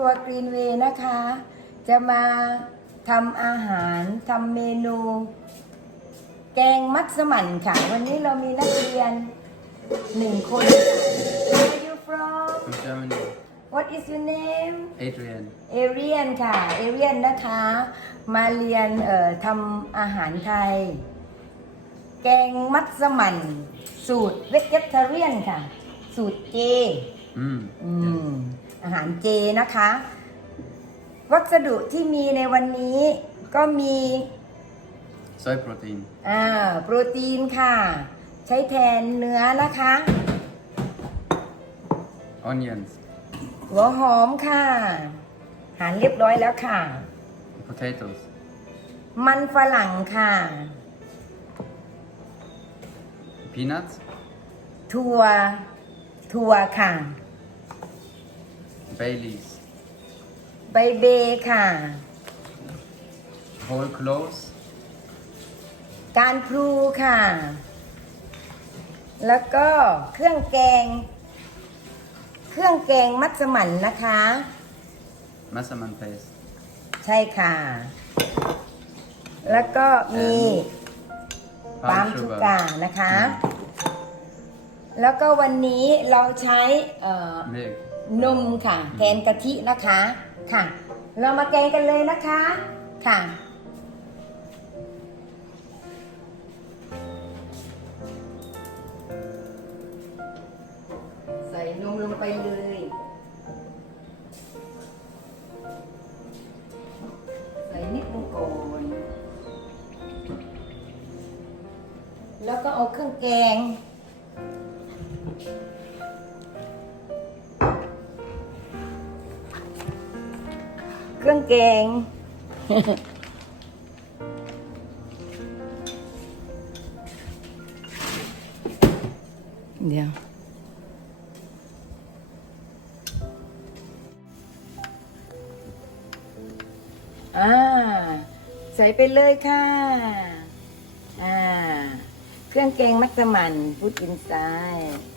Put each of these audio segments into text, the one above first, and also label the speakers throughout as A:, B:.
A: รัวกรีนเวย์นะคะ จะมาทำอาหารทำเมนู แกงมัสมั่นค่ะ วันนี้เรามีนักเรียนหนึ่งคนค่ะ Where are you from
B: From Germany.
A: What is your name
B: Adrian.
A: เอเรียนค่ะ เอเรียนนะคะ มาเรียนเอ่อทำอาหารไทย แกงมัสมั่น สูตรเวกเทเรียนค่ะ สูตรเจ
B: Mm.
A: อืม อาหารเจนะคะ วัสดุที่มีในวันนี้ก็มี
B: Soy protein.
A: อ่าโปรตีนค่ะ ใช้แทนเนื้อนะคะ
B: Onions.
A: หัวหอมค่ะหั่นเรียบร้อยแล้วค่ะ
B: Potatoes.
A: มันฝรั่งค่ะ
B: Peanuts.
A: ถั่ว ถั่วค่ะ
B: Bay leaves.
A: ใบเบค่ะ
B: Whole cloves.
A: การพลูค่ะ แล้วก็เครื่องแกง เครื่องแกงมัสมั่นนะคะ
B: Massaman paste.
A: ใช่ค่ะ แล้วก็มีปาล์มชูกานะคะ แล้วก็วันนี้เราใช้เอ่อ
B: Milk.
A: นมค่ะ แทนกะทินะคะค่ะ เรามาแกงกันเลยนะคะค่ะใส่นมลงไปเลยใส่นิดนึงก่อนแล้วก็เอาเครื่องแกง เครื่องแกง เดี๋ยวอ่าใส่ไปเลยค่ะอ่าเครื่องแกงมัสมั่นพุดอินไซด์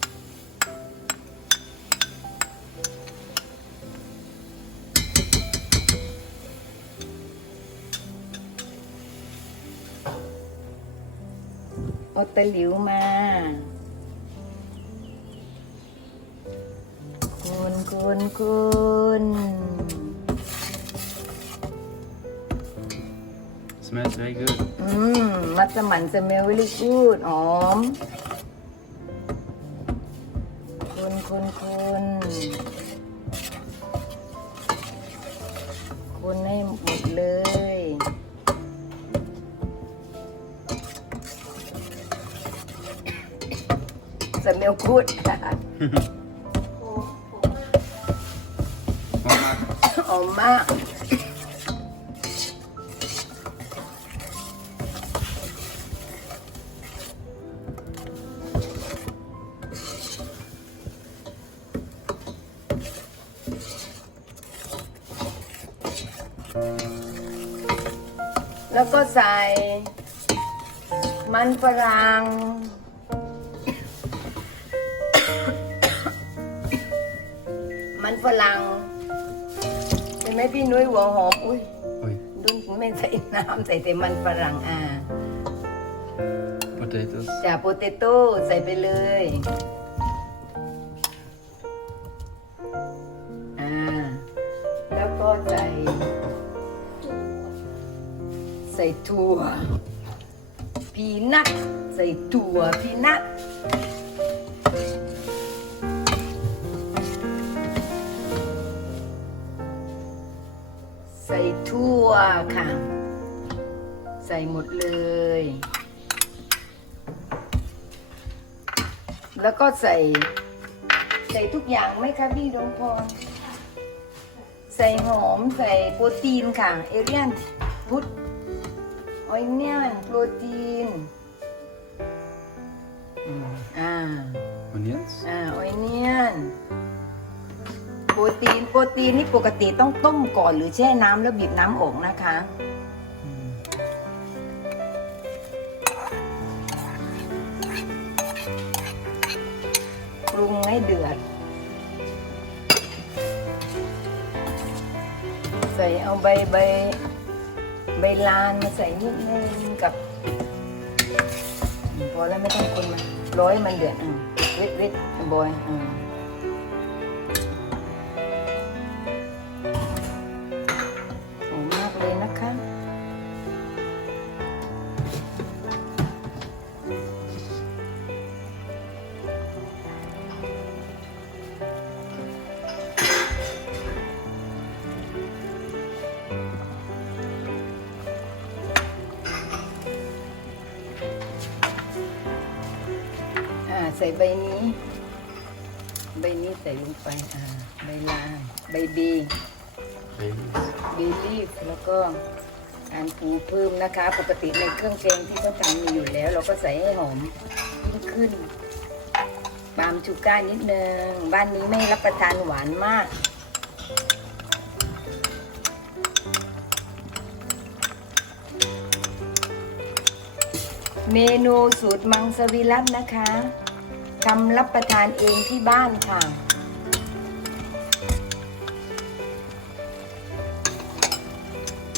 A: เอาตะหลิวมาคุณคุณคุณ
B: Smells very good.
A: อืม มัสมั่นสเมลวิล y กูดหอมคุณคุณคุณคุณให้หมดเลย สเมลกูดหอมมากแล้วก็ใส่มันฝรั่ง มันฝรั่งเห็นไหมพี่นุ้ยหัวหอมอุ้ย
B: Oi.
A: ดุนไม่ใส่น้ำใส่แต่มันฝรั่งอ่า
B: Potatoes.
A: จ่าโปเตโต้ใส่ไปเลยอ่าแล้วก็ใส่ ใส่ถั่วพีนัทใส่ถั่วพีนัท ถั่วค่ะ ใส่หมดเลย แล้วก็ใส่ ใส่ทุกอย่างไหมคะพี่ดวงพรใส่หอมใส่โปรตีนค่ะ เอเรียนพุทออยเนียนโปรตีน อ่า
B: Onions.
A: อ่าออยเนียน โปรตีน โปรตีนนี่ปกติต้องต้มก่อนหรือแช่น้ำแล้วบีบน้ำออกนะคะ ปรุงให้เดือด ใส่เอาใบใบใบลานมาใส่นิดนึงกับพอแล้วไม่ต้องคนมาร้อยมันเดือดอะวิทวิทบอยอะ ส่ใบนี้ ใบนี้ใส่ลงไปอ่าใบลาใบบี
B: Baby.
A: บีลีฟแล้วก็การปูเพิ่มนะคะ ปกติในเครื่องแกงที่เขาทำมีอยู่แล้ว เราก็ใส่ให้หอมยิ่งขึ้นปาล์มชูก้านิดนึง บ้านนี้ไม่รับประทานหวานมากเมนูสูตรมังสวิรัตนะคะ ทำรับประทานเองที่บ้านค่ะ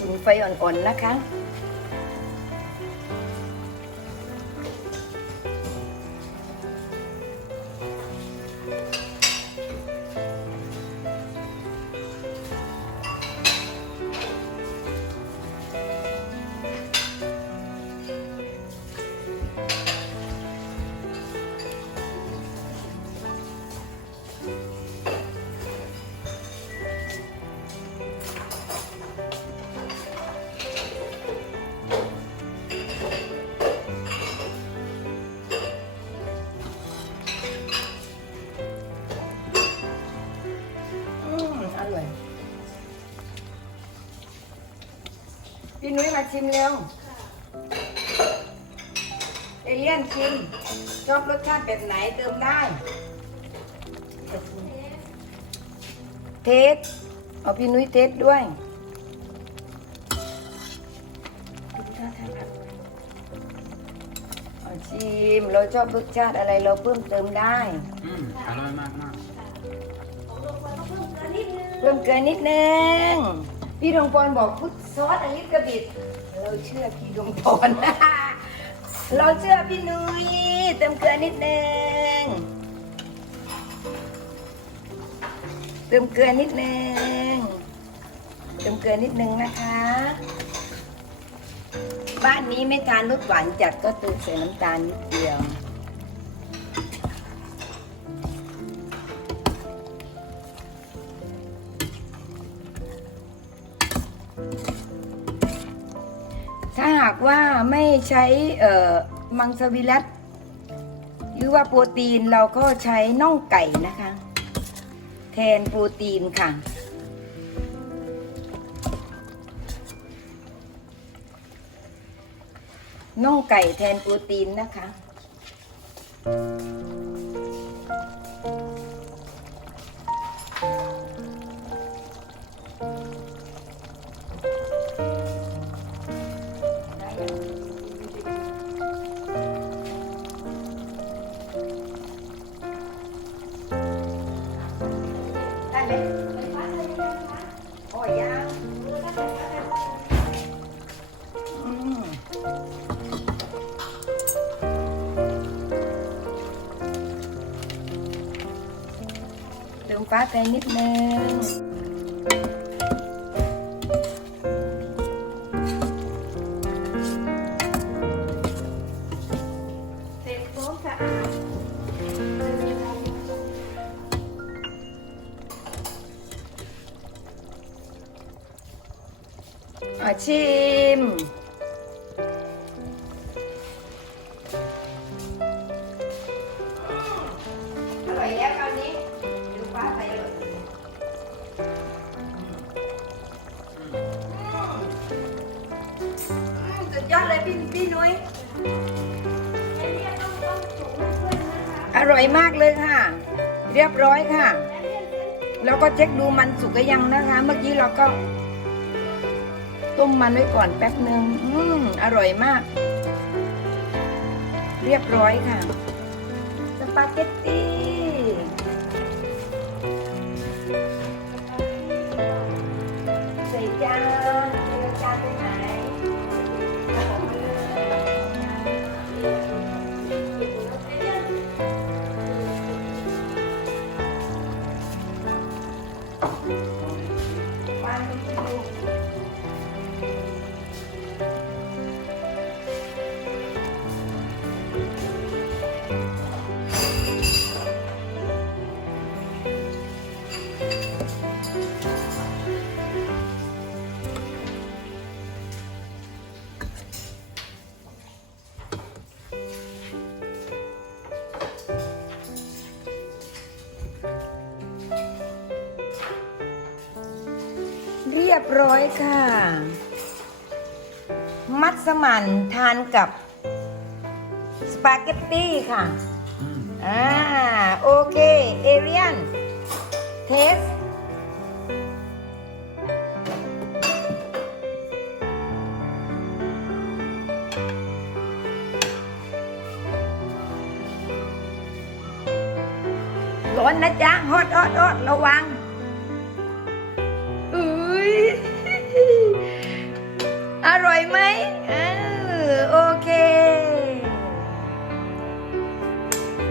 A: อุ่นไฟอ่อนๆนะคะ ร่อย พี่นุ้ยมาชิมเร็ว เอเลี่ยนชิม ชอบรสชาติแบบไหนเติมได้ เทส เอาพี่นุ้ยเทสด้วยชิม เราชอบรสชาติอะไรเราเพิ่มเติมได้
B: Mm, alloy mak mak.
A: เพิ่มเกลือนิดนึงพี่ดวงพรบอกพุทซอสอลิฟกระบิด เราเชื่อพี่ดวงพรเราเชื่อพี่นุ้ยเติมเกลือนิดนึงเติมเกลือนิดนึงเติมเกลือนิดนึงนะคะ บ้านนี้ไม่ทานรสหวานจัดก็เติมใส่น้ำตาลนิดเดียว ไม่ใช้เอ่อมังสวิรัตหรือว่าโปรตีนเราก็ใช้น่องไก่นะคะ แทนโปรตีนค่ะ น่องไก่แทนโปรตีนนะคะ ฟ้าไปนิดนึง
C: เสร็จพร้อมสะอาด
A: อาชิม ดยอดเลยพี่พี่นุ้ย
C: เอเลี่ยนต้องต้องถุงให้เพื่อนนะคะ
A: อร่อยมากเลยค่ะ เรียบร้อยค่ะ
C: เอเลี่ยนเส้น
A: แล้วก็เช็คดูมันสุกหรือยังนะคะ เมื่อกี้เราก็ ต้มมันไว้ก่อนแป๊บหนึ่งอืมอร่อยมาก เรียบร้อยค่ะสปาเกตตี้
C: รี
A: ยบร้อยค่ะ มัสมั่นทานกับสปาเกตตี้ค่ะ
B: อืม
A: อ่า โอเค เอเรียน เทสร้อนนะจ๊ะฮอตฮอตฮอตระวัง อร่อยไหมเออโอเค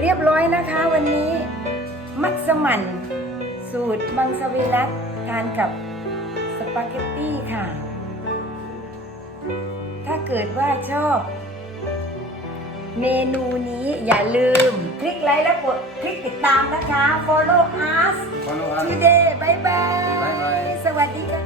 A: เรียบร้อยนะคะวันนี้ มัสมั่น สูตรมังสวิรัตทานกับสปาเกตตี้ค่ะ ถ้าเกิดว่าชอบ เมนูนี้อย่าลืม คลิกไลค์และกดคลิกติดตามนะคะ follow us
B: follow us
A: today bye bye
B: Bye bye
A: สวัสดีค่ะ